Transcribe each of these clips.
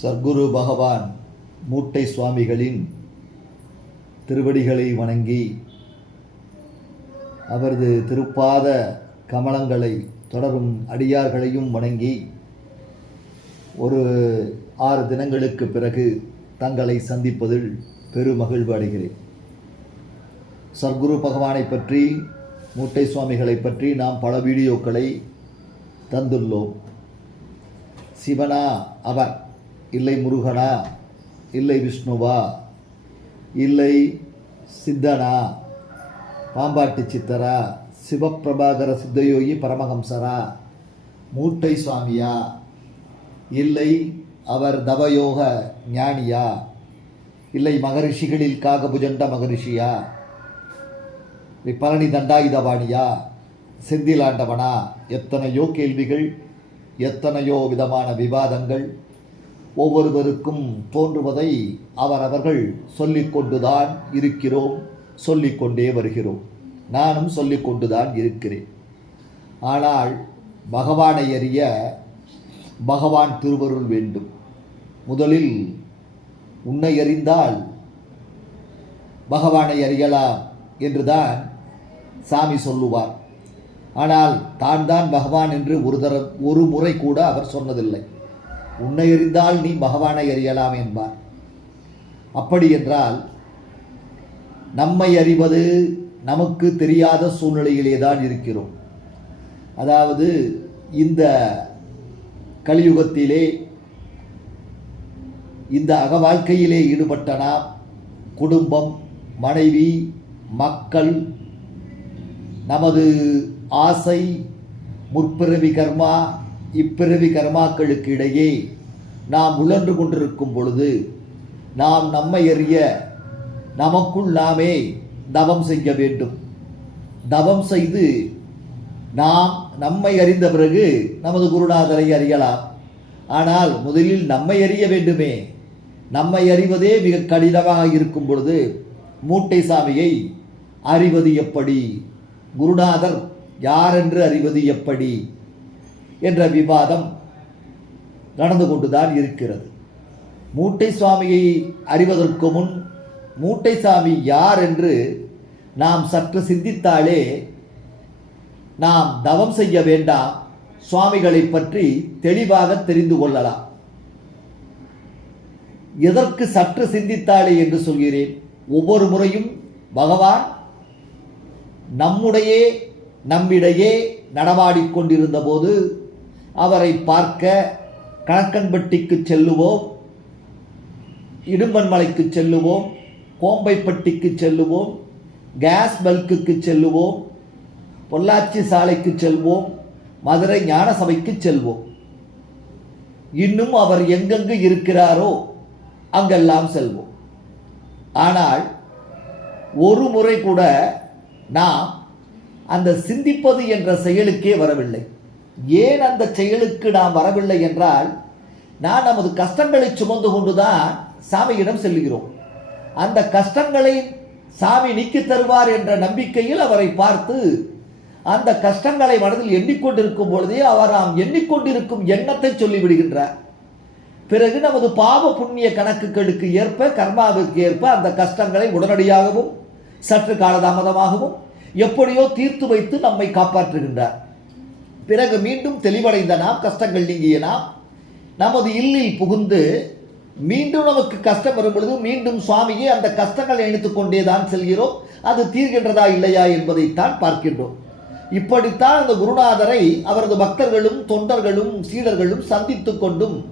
சர்க்குரு பகவான் மூட்டை சுவாமிகளின் திருவடிகளை வணங்கி அவரது திருப்பாத கமலங்களை தொடரும் அடியார்களையும் வணங்கி ஒரு ஆறு தினங்களுக்கு பிறகு தங்களை சந்திப்பதில் பெருமகிழ்வு அடைகிறேன். சர்க்குரு பகவானை பற்றி மூட்டை சுவாமிகளை பற்றி நாம் பல வீடியோக்களை தந்துள்ளோம். சிவனா அவர் இல்லை முருகனா இல்லை விஷ்ணுவா இல்லை சித்தனா பாம்பாட்டி சித்தரா சிவப்பிரபாகர சித்தயோகி பரமஹம்சரா மூட்டை சுவாமியா இல்லை அவர் தவயோக ஞானியா இல்லை மகரிஷிகளில் காகபுஜண்ட மகரிஷியா பழனி தண்டாயுதபாணியா செந்திலாண்டவனா எத்தனையோ கேள்விகள் எத்தனையோ விதமான விவாதங்கள் ஒவ்வொருவருக்கும் தோன்றுவதை அவரவர்கள் சொல்லிக்கொண்டுதான் இருக்கிறோம் சொல்லிக்கொண்டே வருகிறோம். நானும் சொல்லிக்கொண்டுதான் இருக்கிறேன். ஆனால் பகவானை அறிய பகவான் திருவருள் வேண்டும். முதலில் உன்னை அறிந்தால் பகவானை அறியலாம் என்றுதான் சாமி சொல்லுவார். ஆனால் தான் தான் பகவான் என்று ஒரு தர ஒரு முறை கூட அவர் சொன்னதில்லை. உன்னை எறிந்தால் நீ பகவானை அறியலாம் என்பார். அப்படி என்றால் நம்மை அறிவது நமக்கு தெரியாத சூழ்நிலையிலே தான் இருக்கிறோம். அதாவது இந்த கலியுகத்திலே இந்த அக வாழ்க்கையிலே ஈடுபட்ட நாம் குடும்பம் மனைவி மக்கள் நமது ஆசை முற்பிறவி கர்மா இப்பிறவி கர்மாக்களுக்கு இடையே நாம் உழன்று கொண்டிருக்கும் பொழுது நாம் நம்மை அறிய நமக்குள் நாமே தவம் செய்ய வேண்டும். தவம் செய்து நாம் நம்மை அறிந்த பிறகு நமது குருநாதரை அறியலாம். ஆனால் முதலில் நம்மை அறிய வேண்டுமே. நம்மை அறிவதே மிக கடினமாக இருக்கும் பொழுது மூட்டை சாமியை அறிவது எப்படி? குருநாதர் யாரென்று அறிவது எப்படி? என்ற விவாதம் நடந்து கொண்டுதான் இருக்கிறது. மூட்டை சுவாமியை அறிவதற்கு முன் மூட்டை சாமி யார் என்று நாம் சற்று சிந்தித்தாலே நாம் தவம் செய்ய வேண்டாம். சுவாமிகளை பற்றி தெளிவாக தெரிந்து கொள்ளலாம். எதற்கு சற்று சிந்தித்தாலே என்று சொல்கிறேன். ஒவ்வொரு முறையும் பகவான் நம்முடையே நம்மிடையே நடமாடிக்கொண்டிருந்த போது அவரை பார்க்க கணக்கன்பட்டிக்கு செல்லுவோம் இடும்பன்மலைக்கு செல்லுவோம் கோம்பைப்பட்டிக்கு செல்லுவோம் கேஸ் பல்க்குக்கு செல்லுவோம் பொள்ளாச்சி சாலைக்கு செல்வோம் மதுரை ஞான சபைக்கு செல்வோம். இன்னும் அவர் எங்கெங்கு இருக்கிறாரோ அங்கெல்லாம் செல்வோம். ஆனால் ஒரு முறை கூட நாம் அந்த சிந்திப்பது என்ற செயலுக்கே வரவில்லை. ஏன் அந்த செயலுக்கு நாம் வரவில்லை என்றால் நான் நமது கஷ்டங்களை சுமந்து கொண்டுதான் சாமியிடம் செல்கிறோம். அந்த கஷ்டங்களை சாமி நீக்கி தருவார் என்ற நம்பிக்கையில் அவரை பார்த்து அந்த கஷ்டங்களை மனதில் எண்ணிக்கொண்டிருக்கும் பொழுதே அவர் நாம் எண்ணிக்கொண்டிருக்கும் எண்ணத்தை சொல்லிவிடுகின்றார். பிறகு நமது பாவ புண்ணிய கணக்குகளுக்கு ஏற்ப கர்மாவிற்கு ஏற்ப அந்த கஷ்டங்களை உடனடியாகவும் சற்று காலதாமதமாகவும் எப்படியோ தீர்த்து வைத்து நம்மை காப்பாற்றுகின்றார். பிறகு மீண்டும் தெளிவடைந்த நாம் கஷ்டங்கள் நீங்கிய நாம் நமது இல்லில் புகுந்து மீண்டும் நமக்கு கஷ்டம் வரும் பொழுது மீண்டும் சுவாமியை அந்த கஷ்டங்களை நினைத்துக் கொண்டே தான் செல்கிறோம். அது தீர்கின்றதா இல்லையா என்பதைத்தான் பார்க்கின்றோம். இப்படித்தான் அந்த குருநாதரை அவரது பக்தர்களும் தொண்டர்களும் சீடர்களும் சந்தித்து கொண்டும்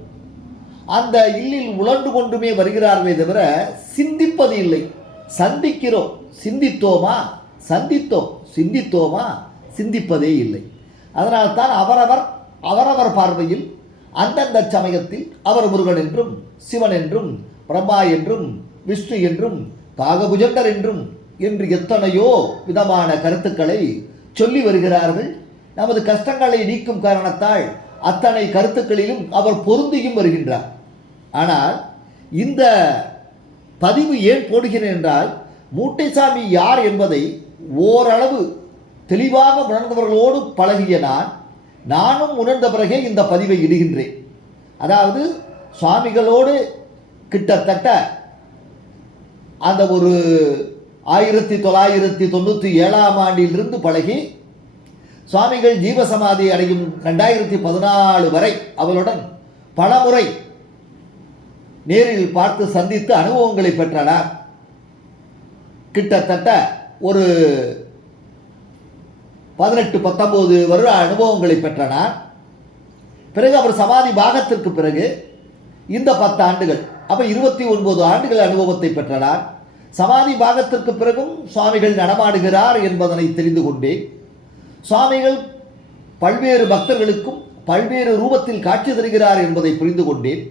அந்த இல்லில் உழண்டு கொண்டுமே வருகிறார்களே தவிர சிந்திப்பது இல்லை. சந்திக்கிறோம். சிந்தித்தோமா? சந்தித்தோம். சிந்தித்தோமா? சிந்திப்பதே இல்லை. அதனால்தான் அவரவர் அவரவர் பார்வையில் அந்தந்த சமயத்தில் அவர் முருகன் என்றும் சிவன் என்றும் பிரம்மா என்றும் விஷ்ணு என்றும் காகபுஜண்டர் என்றும் என்று எத்தனையோ விதமான கருத்துக்களை சொல்லி வருகிறார்கள். நமது கஷ்டங்களை நீக்கும் காரணத்தால் அத்தனை கருத்துக்களிலும் அவர் பொருந்தியும் வருகின்றார். ஆனால் இந்த பதிவு ஏன் போடுகிறேன் என்றால் மூட்டைசாமி யார் என்பதை ஓரளவு தெளிவாக உணர்ந்தவர்களோடு பழகிய நான் நானும் உணர்ந்த பிறகே இந்த பதிவை இடுகின்றேன். அதாவது சுவாமிகளோடு கிட்டத்தட்ட அந்த ஒரு ஆயிரத்தி தொள்ளாயிரத்தி தொண்ணூற்றி ஏழாம் ஆண்டிலிருந்து பழகி சுவாமிகள் ஜீவசமாதி அடையும் ரெண்டாயிரத்தி பதினாலு வரை அவளுடன் பலமுறை நேரில் பார்த்து சந்தித்து அனுபவங்களை பெற்றனர். கிட்டத்தட்ட ஒரு பதினெட்டு பத்தொன்பது வருட அனுபவங்களை பெற்றனர் பிறகு அவர் சமாதி பாகத்திற்கு பிறகு இந்த பத்து ஆண்டுகள் அப்போ இருபத்தி ஒன்பது ஆண்டுகள் அனுபவத்தை பெற்றனர் சமாதி பாகத்திற்கு பிறகும் சுவாமிகள் நடமாடுகிறார் என்பதனை தெரிந்து கொண்டேன். சுவாமிகள் பல்வேறு பக்தர்களுக்கும் பல்வேறு ரூபத்தில் காட்சி தருகிறார் என்பதை புரிந்து கொண்டேன்.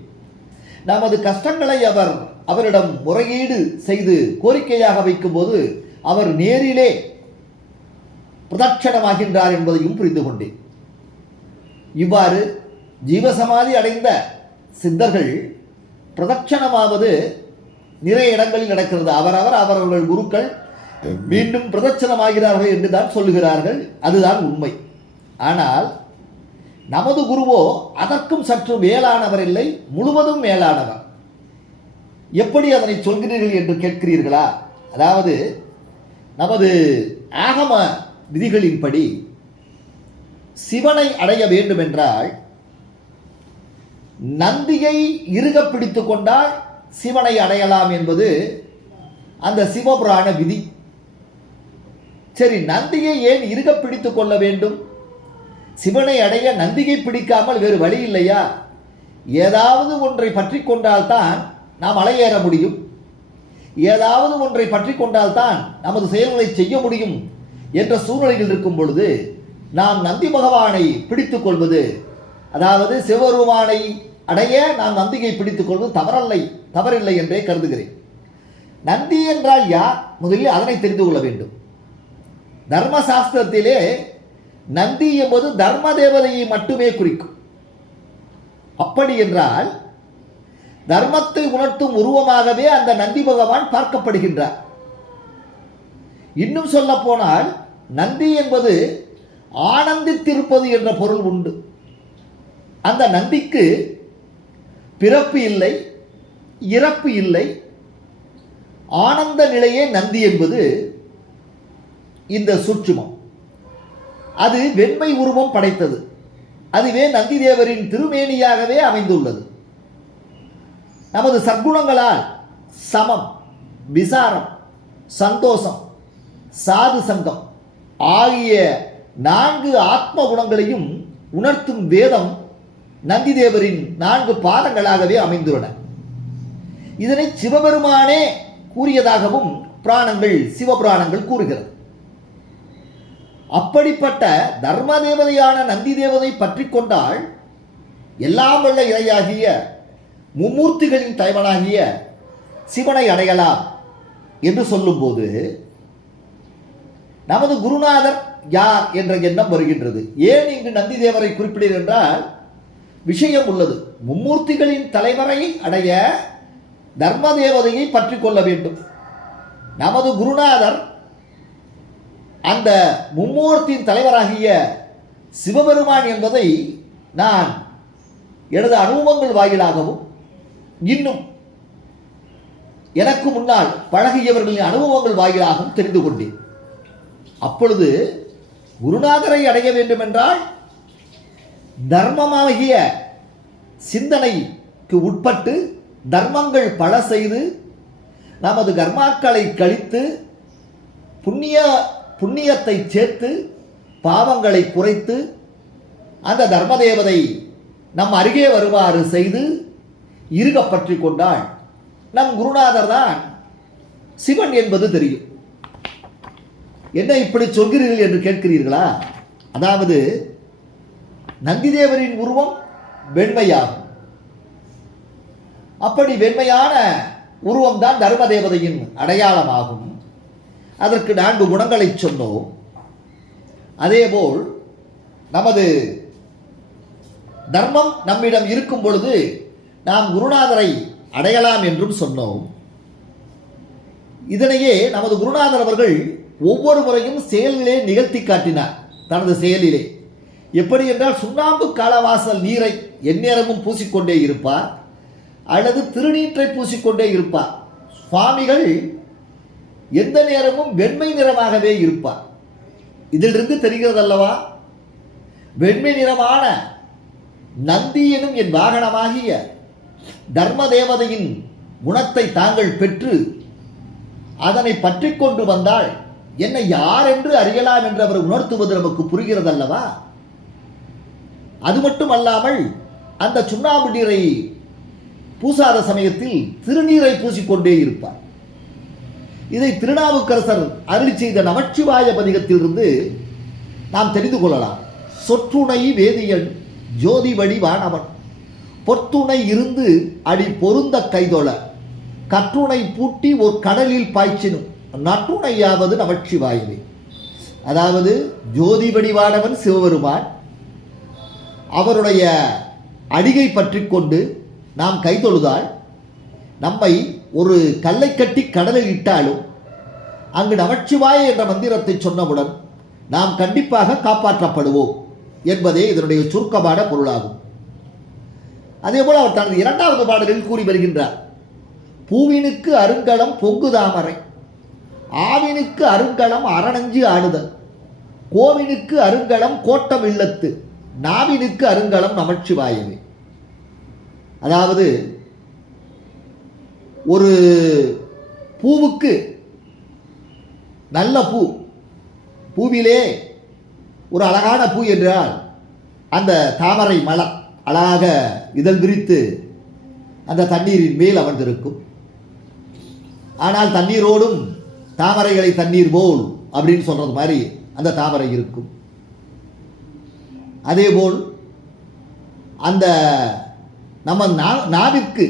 நமது கஷ்டங்களை அவர் அவரிடம் முறையீடு செய்து கோரிக்கையாக வைக்கும்போது அவர் நேரிலே பிரதட்சணமாகின்றார் என்பதையும் புரிந்து கொண்டேன் இவ்வாறு ஜீவசமாதி அடைந்த சித்தர்கள் பிரதட்சணமாவது நிறைய இடங்களில் நடக்கிறது. அவரவர் அவரவர்கள் குருக்கள் மீண்டும் பிரதட்சணமாகிறார்கள் என்று தான் சொல்லுகிறார்கள். அதுதான் உண்மை. ஆனால் நமது குருவோ அதற்கும் சற்று மேலானவர் இல்லை முழுவதும் மேலானவர். எப்படி அதனை சொல்கிறீர்கள் என்று கேட்கிறீர்களா? அதாவது நமது ஆகம விதிகளின்படி சிவனை அடைய வேண்டுமென்றால் நந்தியை இறுக பிடித்துக் கொண்டால் சிவனை அடையலாம் என்பது அந்த சிவபுராண விதி. சரி நந்தியை ஏன் இறுக பிடித்து கொள்ள வேண்டும்? சிவனை அடைய நந்தியை பிடிக்காமல் வேறு வழி இல்லையா? ஏதாவது ஒன்றை பற்றி கொண்டால்தான் நாம் அலையேற முடியும். ஏதாவது ஒன்றை பற்றி கொண்டால்தான் நமது செயல்களை செய்ய முடியும். என்ற சூழ்நிலையில் இருக்கும் பொழுது நாம் நந்தி பகவானை பிடித்து கொள்வது அதாவது சிவபெருமானை அடைய நாம் நந்தியை பிடித்துக் கொள்வது தவறல்லை தவறில்லை என்றே கருதுகிறேன். நந்தி என்றால் யார்? முதலில் அதனை தெரிந்து கொள்ள வேண்டும். தர்மசாஸ்திரத்திலே நந்தி என்பது தர்ம தேவதையை மட்டுமே குறிக்கும். அப்படி என்றால் தர்மத்தை உணர்த்தும் உருவமாகவே அந்த நந்தி பகவான் பார்க்கப்படுகின்றார். இன்னும் சொல்ல போனால் நந்தி என்பது ஆனந்தித்திருப்பது என்ற பொருள் உண்டு. அந்த நந்திக்கு பிறப்பு இல்லை இறப்பு இல்லை. ஆனந்த நிலையே நந்தி என்பது இந்த சூட்சுமம். அது வெண்மை உருவம் படைத்தது. அதுவே நந்தி தேவரின் திருமேனியாகவே அமைந்துள்ளது. நமது சற்குணங்களால் சமம் விசாரம் சந்தோஷம் சாது சங்கம். ஆகிய நான்கு ஆத்ம குணங்களையும் உணர்த்தும் வேதம் நந்திதேவரின் நான்கு பாதங்களாகவே அமைந்துள்ளன. இதனை சிவபெருமானே கூறியதாகவும் புராணங்கள் சிவபுராணங்கள் கூறுகிறது. அப்படிப்பட்ட தர்ம தேவதையான நந்தி தேவதை பற்றி கொண்டால் எல்லாம் வல்ல இறையாகிய மும்மூர்த்திகளின் தலைவனாகிய சிவனை அடையலாம் என்று சொல்லும்போது நமது குருநாதர் யார் என்ற எண்ணம் வருகின்றது. ஏன் இங்கு நந்தி தேவரை குறிப்பிடுகிறேன் என்றால் விஷயம் உள்ளது. மும்மூர்த்திகளின் தலைவரை அடைய தர்ம தேவதையை பற்றி கொள்ள வேண்டும். நமது குருநாதர் அந்த மும்மூர்த்தியின் தலைவராகிய சிவபெருமான் என்பதை நான் எனது அனுபவங்கள் வாயிலாகவும் இன்னும் எனக்கு முன்னால் பழகியவர்களின் அனுபவங்கள் வாயிலாகவும் தெரிந்து கொண்டேன். அப்பொழுது குருநாதரை அடைய வேண்டுமென்றால் தர்மமாகிய சிந்தனைக்கு உட்பட்டு தர்மங்கள் பல செய்து நமது கர்மாக்களை கழித்து புண்ணிய புண்ணியத்தை சேர்த்து பாவங்களை குறைத்து அந்த தர்மதேவதை நம் அருகே வருமாறு செய்து இருக பற்றி கொண்டால் நம் குருநாதர் தான் சிவன் என்பது தெரியும். என்ன இப்படி சொல்கிறீர்கள் என்று கேட்கிறீர்களா? அதாவது நந்திதேவரின் உருவம் வெண்மையாகும். அப்படி வெண்மையான உருவம்தான் தர்ம தேவதையின் அடையாளமாகும். அதற்கு நான்கு குணங்களை சொன்னோம். அதேபோல் நமது தர்மம் நம்மிடம் இருக்கும் பொழுது நாம் குருநாதரை அடையலாம் என்றும் சொன்னோம். இதனையே நமது குருநாதர் அவர்கள் ஒவ்வொரு முறையும் செயலிலே நிகழ்த்தி காட்டினார் தனது செயலிலே. எப்படி என்றால் சுண்ணாம்பு காலவாசல் நீரை எந்நேரமும் பூசிக்கொண்டே இருப்பார் அல்லது திருநீற்றை பூசிக்கொண்டே இருப்பார். சுவாமிகள் எந்த நேரமும் வெண்மை நிறமாகவே இருப்பார். இதிலிருந்து தெரிகிறது அல்லவா வெண்மை நிறமான நந்தி எனும் என் வாகனமாகிய தர்ம தேவதையின் குணத்தை தாங்கள் பெற்று அதனை பற்றி கொண்டு வந்தால் என்னை யார் என்று அறியலாம் என்று அவர் உணர்த்துவது நமக்கு புரிகிறது அல்லவா அது மட்டும் அல்லாமல் அந்த சுண்ணாம்பு நீரை பூசாத சமயத்தில் திருநீரை பூசிக்கொண்டே இருப்பார். இதை திருநாவுக்கரசர் அருளி செய்த நமச்சிவாய பதிகத்திலிருந்து நாம் தெரிந்து கொள்ளலாம். சொற்றுணை வேதியன் ஜோதி வடிவானவன் பொத்துணை இருந்து அடி பொருந்த கைதொழ. கற்றுணை பூட்டி ஒரு கடலில் பாய்ச்சினும். நற்றுணையாவது நமச்சிவாயவே. அதாவது ஜோதி வடிவானவன் சிவபெருமான் அவருடைய அடிகை பற்றி கொண்டு நாம் கைதொழுதால் நம்மை ஒரு கல்லை கட்டி கடலில் இட்டாலும் அங்கு நமச்சிவாய என்ற மந்திரத்தை சொன்னவுடன் நாம் கண்டிப்பாக காப்பாற்றப்படுவோம் என்பதே இதனுடைய சுருக்கமான பொருளாகும். அதேபோல் அவர் தனது இரண்டாவது பாடலில் கூறி வருகின்றார் பூவினுக்கு அருங்கலம் பொங்கு தாமரை ஆவினுக்கு அருங்கலம் அரணஞ்சு ஆடுதல். கோவினுக்கு அருங்கலம் கோட்டம் இல்லத்து. நாவினுக்கு அருங்கலம் நமச்சிவாயவே அதாவது ஒரு பூவுக்கு நல்ல பூ. பூவிலே ஒரு அழகான பூ என்றால் அந்த தாமரை மலர் அழகாக இதழ் விரித்து அந்த தண்ணீரின் மேல் அமர்ந்திருக்கும். ஆனால் தண்ணீரோடும் தாமரைகளை தண்ணீர் போல் அப்படின்னு சொல்கிறது மாதிரி அந்த தாமரை இருக்கும். அதேபோல் அந்த நம்ம நா நாவிற்கு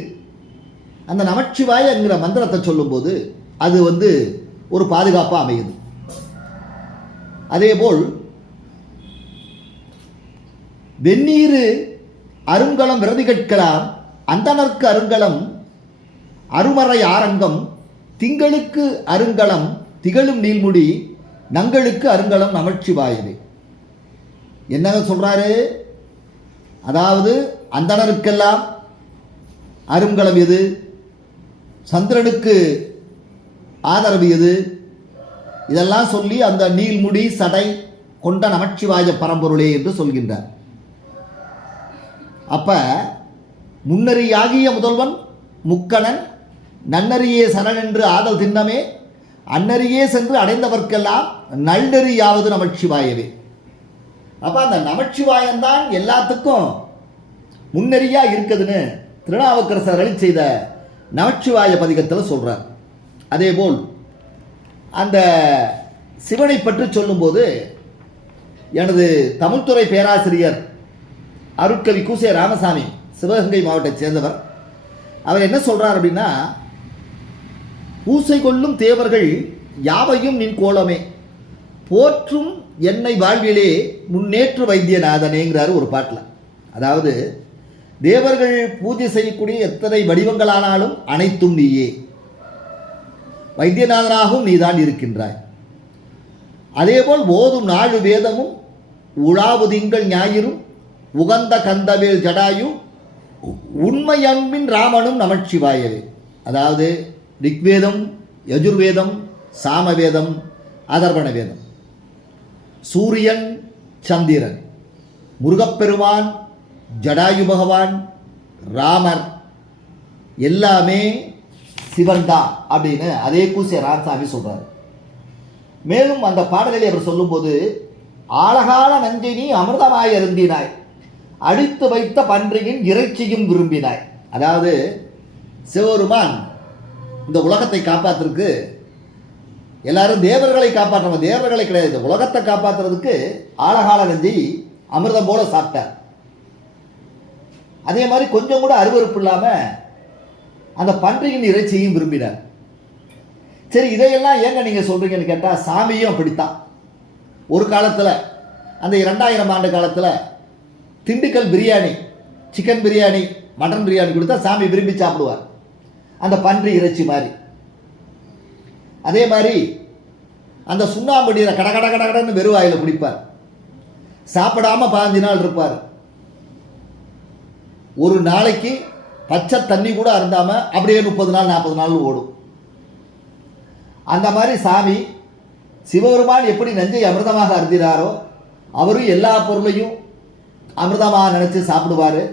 அந்த நமச்சிவாயங்கிற மந்திரத்தை சொல்லும்போது அது வந்து ஒரு பாதுகாப்பாக அமையுது. அதேபோல் வெந்நீர் அருங்கலம் விரதி கேட்கலாம் அந்தனர்க்கு அருங்கலம் அருமறை ஆரங்கம் திங்களுக்கு அருங்கலம் திகழும் நீள்முடி நங்களுக்கு அருங்கலம் நமச்சிவாயவே என்னங்க சொல்றாரு? அதாவது அந்தணருக்கெல்லாம் அருங்கலம் எது? சந்திரனுக்கு ஆதரவு எது? இதெல்லாம் சொல்லி அந்த நீள்முடி சடை கொண்ட நமச்சிவாய பரம்பொருளே என்று சொல்கின்றார். அப்ப முன்னறியாகிய முதல்வன் முக்கணன் நன்னறியே சரண் என்று ஆதல் திண்ணமே அன்னறியே சென்று அடைந்தவர்க்கெல்லாம் நல்நெறியாவது நமச்சிவாயவே. அப்போ அந்த நமச்சிவாயம்தான் எல்லாத்துக்கும் முன்னறியாக இருக்குதுன்னு திருநாவுக்கரசர் அழி செய்த நமச்சிவாய பதிகத்தில் சொல்கிறார் அதேபோல் அந்த சிவனை பற்றி சொல்லும்போது எனது தமிழ்துறை பேராசிரியர் அருட்கவி கூசே ராமசாமி சிவகங்கை மாவட்டத்தை சேர்ந்தவர். அவர் என்ன சொல்கிறார் அப்படின்னா பூசை கொள்ளும் தேவர்கள் யாவையும் நின் கோலமே. போற்றும் என்னை வாழ்விலே முன்னேற்று வைத்தியநாதனேங்கிறாரு ஒரு பாட்டில். அதாவது தேவர்கள் பூஜை செய்யக்கூடிய எத்தனை வடிவங்களானாலும் அனைத்தும் நீயே. வைத்தியநாதனாகவும் நீதான் இருக்கின்றாய். அதேபோல் ஓதும் நாலு வேதமும் உழாவு திங்கள் ஞாயிறும் உகந்த கந்தவேல் ஜடாயு உண்மை அன்பின் ராமனும் நமச்சிவாயவே. அதாவது ரிக்வேதம் யஜுர்வேதம் சாமவேதம் அதர்வண வேதம் சூரியன் சந்திரன். முருகப்பெருமான் ஜடாயு பகவான் ராமர். எல்லாமே சிவந்தா அப்படின்னு அதே கூசிய ராமசாமி சொல்றாரு. மேலும் அந்த பாடலில் அவர் சொல்லும்போது ஆழகால நஞ்சினி அமிர்தமாய் அருந்தினாய். அடித்து வைத்த பன்றியின் இறைச்சியும் விரும்பினாய். அதாவது சிவபெருமான் இந்த உலகத்தை காப்பாத்துறதுக்கு எல்லாரும் தேவர்களை காப்பாற்றணும். தேவர்களை கிடையாது. இந்த உலகத்தை காப்பாற்றுறதுக்கு ஆழகால நெஞ்சி அமிர்தம் போல சாப்பிட்டார். அதே மாதிரி கொஞ்சம் கூட அருவருப்பு இல்லாமல் அந்த பன்றியின் இறைச்சியையும் விரும்பினார். சரி இதையெல்லாம் ஏங்க நீங்கள் சொல்கிறீங்கன்னு கேட்டால் சாமியும் அப்படித்தான். ஒரு காலத்தில் அந்த இரண்டாயிரம் ஆண்டு காலத்தில் திண்டுக்கல் பிரியாணி சிக்கன் பிரியாணி மட்டன் பிரியாணி கொடுத்தா சாமி விரும்பி சாப்பிடுவார். அந்த பன்றி இறைச்சி மாதிரி. அதே மாதிரி அந்த சுண்ணாம்பு நீரை கட கட கட கடன்னு வெறுவாயில் குடிப்பார். சாப்பிடாம பாஞ்சு நாள் இருப்பார். ஒரு நாளைக்கு பச்சை தண்ணி கூட அருந்தாமல் அப்படியே முப்பது நாள் நாற்பது நாள் ஓடும். அந்த மாதிரி சாமி சிவபெருமான் எப்படி நஞ்சை அமிர்தமாக அருந்தினாரோ அவரும் எல்லா பொருளையும் அமிர்தமாக நினச்சி சாப்பிடுவாரு.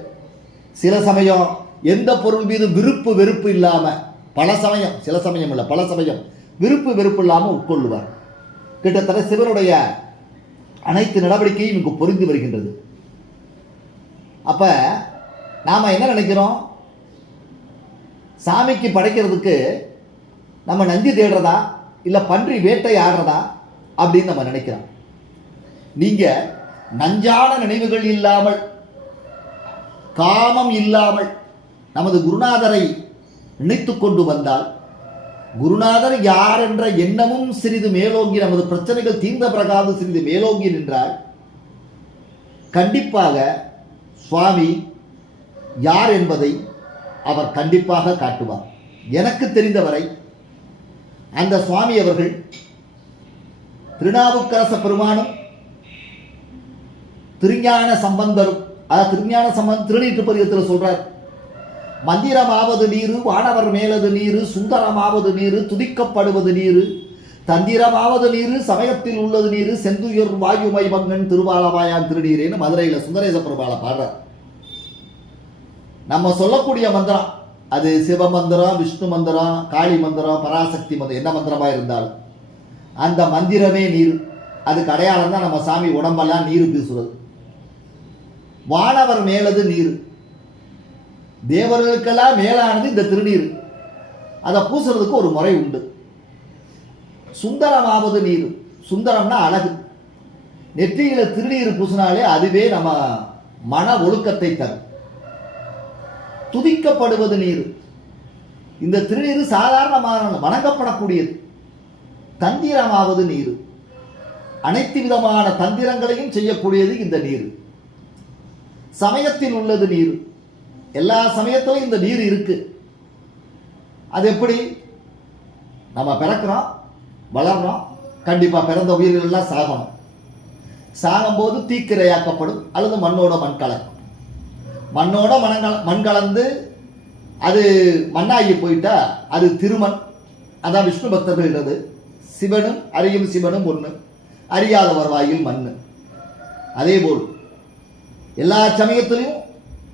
சில சமயம் எந்த பொருள் மீது விருப்பு வெறுப்பு இல்லாமல் பல சமயம் சில சமயம் இல்லை பல சமயம் விருப்பு வெறுப்பு இல்லாமல் உட்கொள்ளுவார். கிட்டத்தட்ட சிவனுடைய அனைத்து நடவடிக்கையும் இங்கு பொருந்து வருகின்றது. அப்ப நாம என்ன நினைக்கிறோம்? சாமிக்கு படைக்கிறதுக்கு நம்ம நஞ்சு தேடுறதா? இல்லை பன்றி வேட்டை ஆடுறதா? அப்படின்னு நம்ம நினைக்கிறோம். நீங்கள் நஞ்சான நினைவுகள் இல்லாமல் காமம் இல்லாமல் நமது குருநாதரை நினைத்து கொண்டு வந்தால் குருநாதர் யார் என்ற எண்ணமும் சிறிது மேலோங்கி நமது பிரச்சனைகள் தீர்ந்த பிரகாது சிறிது மேலோங்கி நின்றால் கண்டிப்பாக சுவாமி யார் என்பதை அவர் கண்டிப்பாக காட்டுவார். எனக்கு தெரிந்தவரை அந்த சுவாமி அவர்கள் திருநாவுக்கரச பெருமானும் திருஞான சம்பந்தரும் அதாவது திருஞான சம்பந்த திருநீற்று பதிகத்தில் சொல்றார் மந்திரமாவது நீரு வானவர் மேலது நீரு சுந்தரமாவது நீரு துதிக்கப்படுவது நீரு. தந்திரமாவது நீரு சமயத்தில் உள்ளது நீரு செந்துயர் வாயுமை மங்கன் திருவாலவாயான் திருநீரேன்னு மதுரையில் சுந்தரேச பெருமாளை பாடுறார். நம்ம சொல்லக்கூடிய மந்திரம் அது சிவ மந்திரம் விஷ்ணு மந்திரம் காளி மந்திரம் பராசக்தி மந்திரம் என்ன மந்திரமா இருந்தாலும். அந்த மந்திரமே நீர். அதுக்கு அடையாளம் தான் நம்ம சாமி உடம்பெல்லாம் நீர் பூசுறது. வானவர் மேலது நீர். தேவர்களுக்கெல்லாம் மேலானது இந்த திருநீர். அதை பூசுறதுக்கு ஒரு முறை உண்டு. சுந்தரமாவது நீர். சுந்தரம்னா அழகு. நெற்றியில திருநீர் பூசினாலே அதுவே நம்ம மன ஒழுக்கத்தை தரும். துதிக்கப்படுவது நீர். இந்த திருநீர் சாதாரணமான வணங்கப்படக்கூடியது. தந்திரமாவது நீர். அனைத்து விதமான தந்திரங்களையும் செய்யக்கூடியது இந்த நீர். சமயத்தில் உள்ளது நீர். எல்லா சமயத்திலும் இந்த நீர் இருக்கு. அது எப்படி? நம்ம பிறக்கிறோம் வளர்றோம் கண்டிப்பாக பிறந்த உயிர்கள் எல்லாம் சாகணும். சாகும்போது தீக்கிரையாக்கப்படும் அல்லது மண்ணோட மண் கலக்கும். மண்ணோட மணங்கல மண் கலந்து அது மண்ணாகி போயிட்டா அது திருமண். அதான் விஷ்ணு பக்தர்களது சிவனும் அறியும் சிவனும் ஒன்று அறியாதவர் வாயில் மண் அதே போல் எல்லா சமயத்திலையும்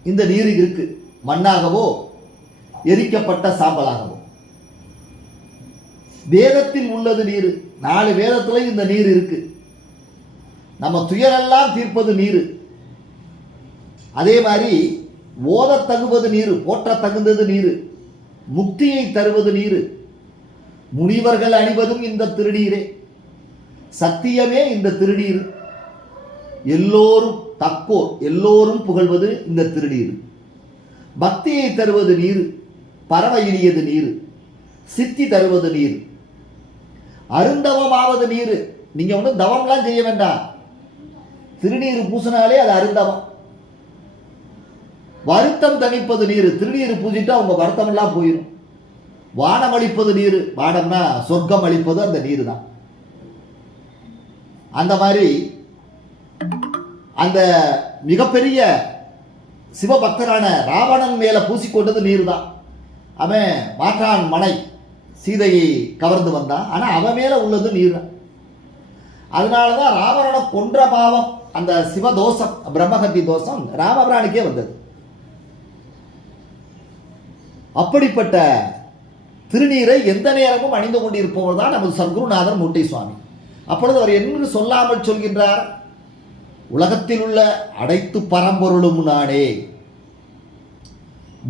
இந்த நீர் இருக்கு. மண்ணாகவோ எரிக்கப்பட்ட சாம்பலாகவோ. வேதத்தில் உள்ளது நீர். நாலு வேதத்துல இந்த நீர் இருக்கு. நம்ம துயரெல்லாம் தீர்ப்பது நீர். அதே மாதிரி ஓத தகுவது நீர் போற்ற தகுந்தது நீர். முக்தியை தருவது நீர். முனிவர்கள் அணிவதும் இந்த திருநீரே. சத்தியமே இந்த திருநீர். எல்லோரும் தக்கோர் எல்லோரும் புகழ்வது இந்த திருநீர். பக்தியை தருவது நீர் பறவை இனியது நீர் சித்தி தருவது நீர் அருந்தவமாவது நீர். நீங்க ஒன்றும் தவம்லாம் செய்ய வேண்டாம். திருநீர் பூசினாலே அது அருந்தவம். வருத்தம் தணிப்பது நீர் திருநீர் பூஜிட்டா உங்க வருத்தம் எல்லாம் போயிடும் வானம் அளிப்பது நீர் வானம்னா சொர்க்கம் அளிப்பது அந்த நீர் தான் அந்த மாதிரி அந்த மிகப்பெரிய சிவபக்தரான ராவணன் மேலே பூசிக்கொண்டது நீர் தான் அவன் மாற்றான் மனை சீதையை கவர்ந்து வந்தான். ஆனால் அவன் மேலே உள்ளது நீர் தான் அதனால தான் ராவணனை கொன்ற பாவம் அந்த சிவதோஷம் பிரம்மகத்தி தோஷம் ராமபிரானுக்கே வந்தது. அப்படிப்பட்ட திருநீரை எந்த நேரமும் அணிந்து கொண்டிருப்பவர் தான் நமது சத்குருநாதர் மூட்டை சுவாமி. அப்பொழுது அவர் என்று சொல்லாமல் சொல்கின்றார் உலகத்தில் உள்ள அனைத்து பரம்பொருளும் நானே.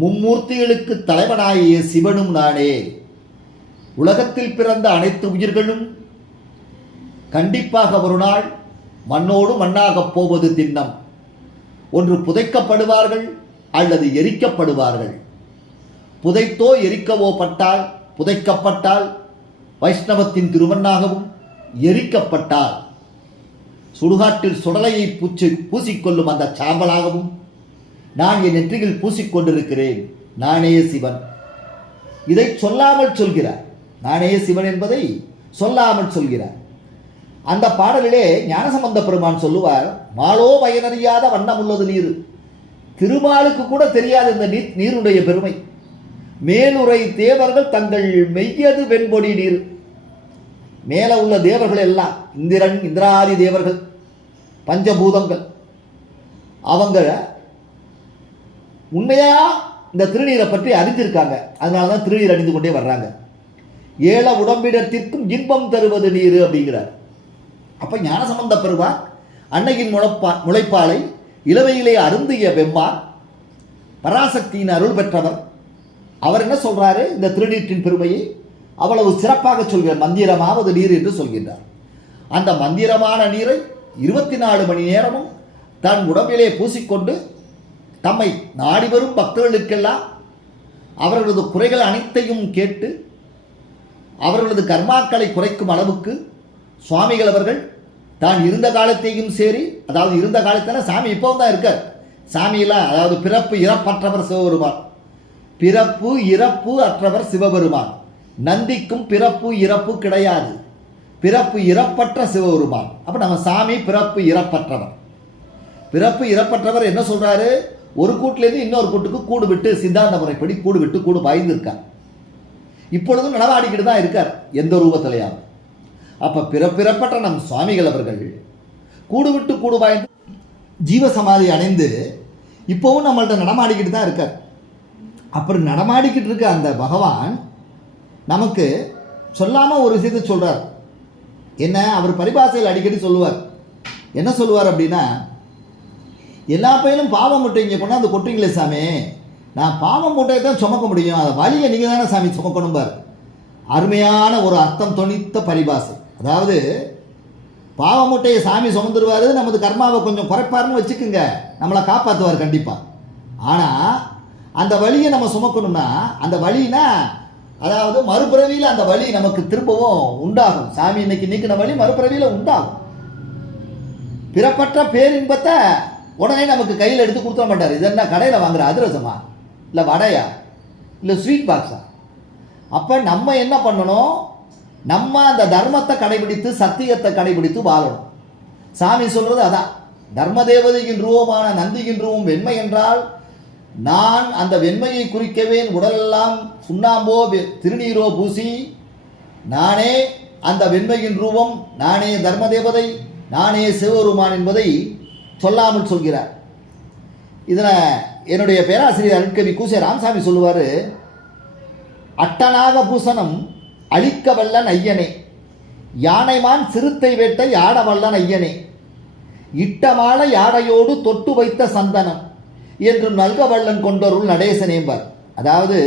மும்மூர்த்திகளுக்கு தலைவனாகிய சிவனும் நானே. உலகத்தில் பிறந்த அனைத்து உயிர்களும் கண்டிப்பாக ஒரு நாள் மண்ணோடு மண்ணாகப் போவது திண்ணம். ஒன்று புதைக்கப்படுவார்கள் அல்லது எரிக்கப்படுவார்கள். புதைத்தோ எரிக்கவோ பட்டால் புதைக்கப்பட்டால் வைஷ்ணவத்தின் திருவண்ணாகவும் எரிக்கப்பட்டால். சுடுகாட்டில் சுடலையை பூச்சி பூசிக்கொள்ளும் அந்த சாம்பலாகவும் நான் என் நெற்றியில் பூசிக்கொண்டிருக்கிறேன். நானே சிவன். இதை சொல்லாமல் சொல்கிறார். நானே சிவன் என்பதை சொல்லாமல் சொல்கிறார். அந்த பாடலிலே ஞானசம்பந்த பெருமான் சொல்லுவார் மாலோ பயனறியாத வண்ணம் உள்ளது நீர். திருமாலுக்கு கூட தெரியாது இந்த நீர் நீருடைய பெருமை. மேலுரை தேவர்கள் தங்கள் மெய்யது வெண்பொடி நீர். மேலே உள்ள தேவர்கள் எல்லாம் இந்திரன் இந்திராதி தேவர்கள் பஞ்சபூதங்கள் அவங்க உண்மையாக இந்த திருநீரை பற்றி அறிஞ்சிருக்காங்க அதனால தான் திருநீர் அணிந்து கொண்டே வர்றாங்க. ஏழ உடம்பிடத்திற்கும் இன்பம் தருவது நீர் அப்படிங்கிறார். அப்போ ஞானசம்பந்த பெருமான் அன்னையின் முளைப்பா முளைப்பாலை இளவையிலே அருந்திய வெம்மான் பராசக்தியின் அருள் பெற்றவர். அவர் என்ன சொல்கிறாரு இந்த திருநீற்றின் பெருமையை அவ்வளவு சிறப்பாக சொல்கிறார் மந்திரமாவது நீர் என்று சொல்கின்றார். அந்த மந்திரமான நீரை இருபத்தி நாலு மணி நேரமும் தன் உடம்பிலே பூசிக்கொண்டு தம்மை நாடி வரும் பக்தர்களுக்கெல்லாம் அவர்களது குறைகள் அனைத்தையும் கேட்டு அவர்களது கர்மாக்களை குறைக்கும் அளவுக்கு சுவாமிகள் அவர்கள் தான் இருந்த காலத்தையும் சரி அதாவது இருந்த காலத்தில் சாமி இப்போவும் தான் இருக்கார். சாமியெல்லாம் அதாவது பிறப்பு இறப்பற்றவர் சிவபெருமான். பிறப்பு இறப்பு அற்றவர் சிவபெருமான். நந்திக்கும் பிறப்பு இறப்பு கிடையாது. பிறப்பு இறப்பற்ற சிவபெருமான். அப்போ நம்ம சாமி பிறப்பு இறப்பற்றவர். பிறப்பு இறப்பற்றவர் என்ன சொல்றாரு? ஒரு கூட்டிலேருந்து இன்னொரு கூட்டுக்கு கூடு விட்டு சித்தாந்த முறைப்படி கூடு விட்டு கூடு பாய்ந்திருக்கார். இப்பொழுதும் நடவாடிக்கிட்டு தான் இருக்கார் எந்த ரூபத்திலையாவது. அப்ப பிறப்பிறப்பற்ற நம் சுவாமிகள் அவர்கள் கூடு விட்டு கூடு பாய்ந்து ஜீவசமாதி அடைந்து இப்போவும் நம்மள்ட்ட நடமாடிக்கிட்டு தான் இருக்கார். அப்புறம் நடமாடிக்கிட்டு இருக்க அந்த பகவான் நமக்கு சொல்லாமல் ஒரு விஷயத்தை சொல்கிறார் என்ன? அவர் பரிபாசையில் அடிக்கடி சொல்லுவார். என்ன சொல்லுவார் அப்படின்னா எல்லா பையனும் பாவம் மூட்டை இங்கே கொண்டாந்து கொட்டுறீங்களே சாமி. நான் பாவம் மூட்டையை தான் சுமக்க முடியும். அதை வழியை நீங்கள் தானே சாமி சுமக்கணும் பார் அருமையான ஒரு அர்த்தம் துணித்த பரிபாசை. அதாவது பாவ மூட்டையை சாமி சுமந்துருவார் நமது கர்மாவை கொஞ்சம் குறைப்பாருன்னு வச்சுக்கோங்க. நம்மளை காப்பாற்றுவார் கண்டிப்பாக ஆனால் அந்த வழியை நம்ம சுமக்கணும்னா அந்த வழினா அதாவது மறுபிறவியில் அந்த வழி நமக்கு திரும்பவும் உண்டாகும். சாமி இன்னைக்கு நீக்கின வழி மறுபிறவியில் உண்டாகும். பிறப்பற்ற பேரின்பத்தை உடனே நமக்கு கையில் எடுத்து கொடுத்துட மாட்டார். இது என்ன கடையில் வாங்குற அதிரசமா? இல்லை வடையா? இல்லை ஸ்வீட் பாக்ஸா அப்போ நம்ம என்ன பண்ணணும்? நம்ம அந்த தர்மத்தை கடைபிடித்து சத்தியத்தை கடைபிடித்து வாழணும். சாமி சொல்கிறது அதான். தர்ம தேவதையின் ரூபமான நந்தியின் ரூபம் வெண்மை என்றால் நான் அந்த வெண்மையை குறிக்கவே உடலெல்லாம் சுண்ணாம்போ வெ- திருநீரோ பூசி நானே அந்த வெண்மையின் ரூபம் நானே தர்ம தேவதை நானே சிவபெருமான் என்பதை சொல்லாமல் சொல்கிறார். இதில் என்னுடைய பேராசிரியர் அருட்கவி கூசே ராமசாமி சொல்லுவார் அட்டனாக பூசணம் அழிக்க வல்லன் ஐயனே யானைமான் சிறுத்தை வேட்டை ஆட வல்லன் ஐயனே இட்டமால யாடையோடு தொட்டு வைத்த சந்தனம் என்று நல்க வள்ளன் கொண்டொருள் நடேசனேம்பார் அதாவது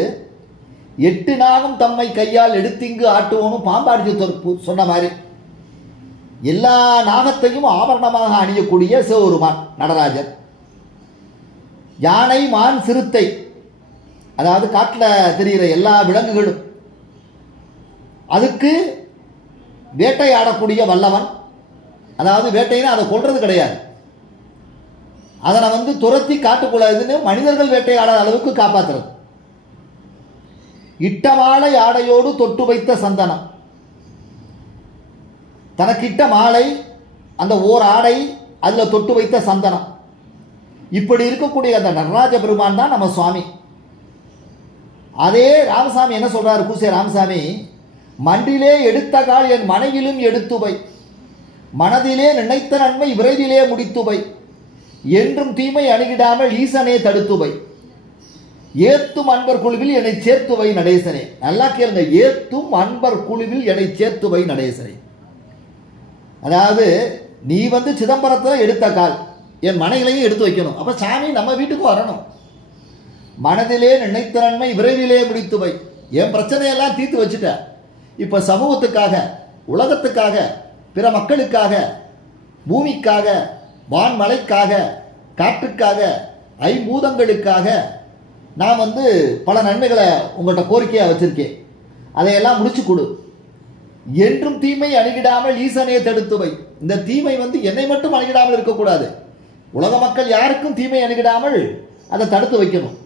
எட்டு நாகம் தம்மை கையால் எடுத்திங்கு ஆட்டுவோனும் பாம்பாடிச்சு சொன்ன மாதிரி. எல்லா நாகத்தையும் ஆபரணமாக அணியக்கூடிய சிவபெருமான் நடராஜர். யானை மான் சிறுத்தை அதாவது காட்டில் தெரிகிற எல்லா விலங்குகளும். அதுக்கு வேட்டையாடக்கூடிய வல்லவன். அதாவது வேட்டைன்னா அதை கொள்வது கிடையாது. அதனை வந்து துரத்தி காட்டுக்கூடாதுன்னு மனிதர்கள் வேட்டையாடாத அளவுக்கு காப்பாற்றுறது இட்டமாலை ஆடையோடு தொட்டு வைத்த சந்தனம். தனக்கிட்ட மாலை அந்த ஓர் ஆடை அதில் தொட்டு வைத்த சந்தனம். இப்படி இருக்கக்கூடிய அந்த நடராஜ பெருமான் தான் நம்ம சுவாமி. அதே ராமசாமி என்ன சொல்கிறார் கூசிய ராமசாமி? மண்டிலே எடுத்த கால் என் மனைவிலும் எடுத்துவை மனதிலே நினைத்த நன்மை விரைவிலே முடித்துவை என்றும் தீமை அணுகிடாமல் ஈசனே தடுத்துவை ஏத்தும் அன்பர் குழுவில் என்னை சேர்த்துவை நடேசனே. நல்லா கேளுங்க ஏத்தும் அன்பர் குழுவில் என்னை சேர்த்துவை நடேசனே. அதாவது நீ வந்து சிதம்பரத்தில் எடுத்த கால் என் மனைகளையும் எடுத்து வைக்கணும். அப்போ சாமி நம்ம வீட்டுக்கு வரணும். மனதிலே நினைத்த நன்மை விரைவிலே முடித்து வை. என் பிரச்சனையெல்லாம் தீர்த்து வச்சுட்ட. இப்போ சமூகத்துக்காக உலகத்துக்காக பிற மக்களுக்காக பூமிக்காக வான்மலைக்காக காற்றுக்காக ஐம்பூதங்களுக்காக நான் வந்து பல நன்மைகளை உங்கள்கிட்ட கோரிக்கையாக வச்சுருக்கேன். அதையெல்லாம் முடிச்சு கொடு. என்றும் தீமை அணுகிடாமல் ஈசனையை தடுத்து வை இந்த தீமை வந்து என்னை மட்டும் அணுகிடாமல் இருக்கக்கூடாது. உலக மக்கள் யாருக்கும் தீமை அணுகிடாமல் அதை தடுத்து வைக்கணும்.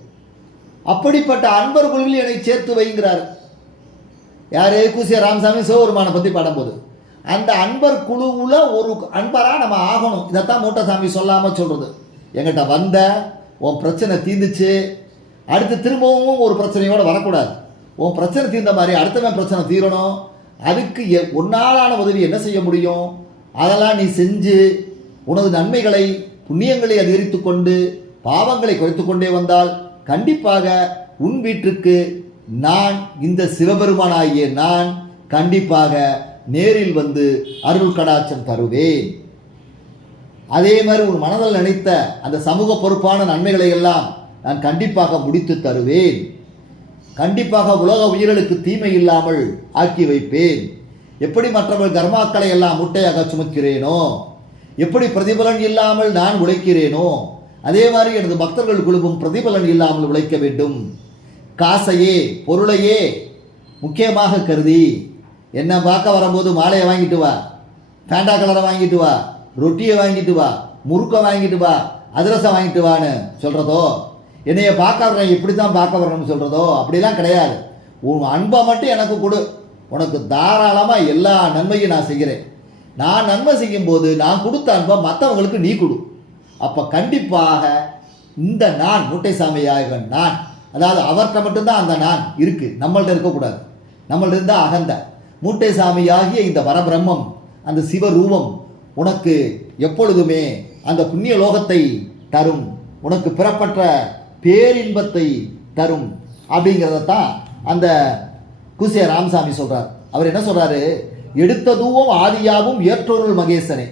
அப்படிப்பட்ட அன்பர் குழுவில் என்னை சேர்த்து வைங்கிறார். யாரு? கூசிய ராமசாமி சிவபெருமானை பற்றி பாடும்போது. அந்த அன்பர் குழுவில் ஒரு அன்பராக நம்ம ஆகணும். இதைத்தான் மூட்டசாமி சொல்லாமல் சொல்கிறது எங்கிட்ட வந்த உன் பிரச்சனை தீர்ந்துச்சு. அடுத்து திரும்பவும் ஒரு பிரச்சனையோடு வரக்கூடாது. உன் பிரச்சனை தீர்ந்த மாதிரி அடுத்தவன் பிரச்சனை தீரணும். அதுக்கு எ- உன்னாலான உதவி என்ன செய்ய முடியும்? அதெல்லாம் நீ செஞ்சு உனது நன்மைகளை புண்ணியங்களை அதிகரித்து கொண்டு பாவங்களை குறைத்து கொண்டே வந்தால் கண்டிப்பாக உன் வீட்டிற்கு நான் இந்த சிவபெருமானாகிய நான் கண்டிப்பாக நேரில் வந்து அருள் கடாட்சம் தருவேன். அதே மாதிரி உன் மனதில் நினைத்த அந்த சமூக பொறுப்பான நன்மைகளை எல்லாம் நான் கண்டிப்பாக முடித்து தருவேன். கண்டிப்பாக உலக உயிர்களுக்கு தீமை இல்லாமல் ஆக்கி வைப்பேன். எப்படி மற்றவர்கள் கர்மாக்களை எல்லாம் முட்டையாக சுமக்கிறேனோ எப்படி பிரதிபலன் இல்லாமல் நான் உழைக்கிறேனோ அதே மாதிரி எனது பக்தர்கள் குழுவும் பிரதிபலன் இல்லாமல் உழைக்க வேண்டும். காசையே பொருளையே முக்கியமாக கருதி என்ன பார்க்க வரும்போது மாலையை வாங்கிட்டு வா. ஃபேண்டா கலரை வாங்கிட்டு வா. ரொட்டியை வாங்கிட்டு வா. முறுக்கை வாங்கிட்டு வா. அதிரசம் வாங்கிட்டு வான்னு சொல்கிறதோ என்னைய பார்க்க வர்றேன் இப்படி தான் பார்க்க வரணும்னு சொல்கிறதோ அப்படிலாம் கிடையாது. உன் அன்பை மட்டும் எனக்கு கொடு. உனக்கு தாராளமாக எல்லா நன்மையும் நான் செய்கிறேன். நான் நன்மை செய்யும்போது நான் கொடுத்த அன்பை மற்றவங்களுக்கு நீ கொடு. அப்போ கண்டிப்பாக இந்த நான் மூட்டைசாமியாக நான் அதாவது அவர்கிட்ட மட்டும்தான் அந்த நான் இருக்குது நம்மள்ட்ட இருக்கக்கூடாது. நம்மள்ட்ட இருந்தால் அகந்த. மூட்டைசாமியாகிய இந்த பரபிரம்மம் அந்த சிவரூபம் உனக்கு எப்பொழுதுமே அந்த புண்ணிய லோகத்தை தரும். உனக்கு பிறப்பற்ற பேரின்பத்தை தரும். அப்படிங்கிறத தான் அந்த குசிய ராமசாமி சொல்கிறார் அவர் என்ன சொல்கிறாரு எடுத்ததுவும் ஆதியாவும் ஏற்றொருள் மகேசனே.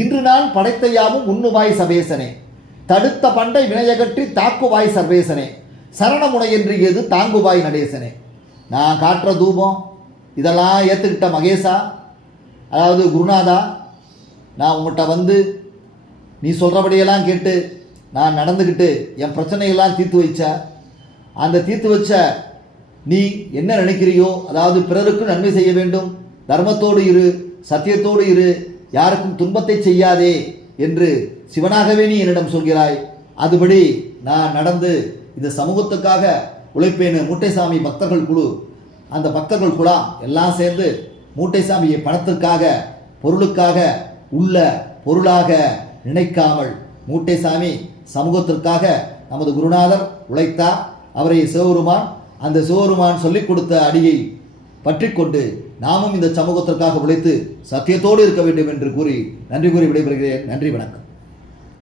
இன்று நான் படைத்தையாவும் உண்ணுவாய் சபேசனே தடுத்த பண்டை வினையகற்றி தாக்குவாய் சர்வேசனே. சரணமுனையென்று எது தாங்குவாய் நடேசனே. நான் காட்டுற தூபம் இதெல்லாம் ஏற்றுக்கிட்ட மகேஷா? அதாவது குருநாதா நான் உங்கள்கிட்ட வந்து நீ சொல்கிறபடியெல்லாம் கேட்டு நான் நடந்துக்கிட்டு என் பிரச்சனையெல்லாம் தீர்த்து வச்ச அந்த தீர்த்து வச்ச நீ என்ன நினைக்கிறியோ அதாவது பிறருக்கு நன்மை செய்ய வேண்டும் தர்மத்தோடு இரு சத்தியத்தோடு இரு யாருக்கும் துன்பத்தை செய்யாதே என்று சிவனாகவே நீ என்னிடம் சொல்கிறாய். அதுபடி நான் நடந்து இந்த சமூகத்துக்காக உழைப்பேன்னு முட்டைசாமி பக்தர்கள் குழு அந்த பக்தர்கள் குழாம் எல்லாம் சேர்ந்து மூட்டைசாமியை பணத்திற்காக பொருளுக்காக உள்ள பொருளாக நினைக்காமல் மூட்டைசாமி சமூகத்திற்காக நமது குருநாதர் உழைத்தார். அவரை சிவபெருமான் அந்த சிவபெருமான் சொல்லிக் கொடுத்த அடியை பற்றி கொண்டு நாமும் இந்த சமூகத்திற்காக உழைத்து சத்தியத்தோடு இருக்க வேண்டும் என்று கூறி நன்றி கூறி விடைபெறுகிறேன். நன்றி வணக்கம்.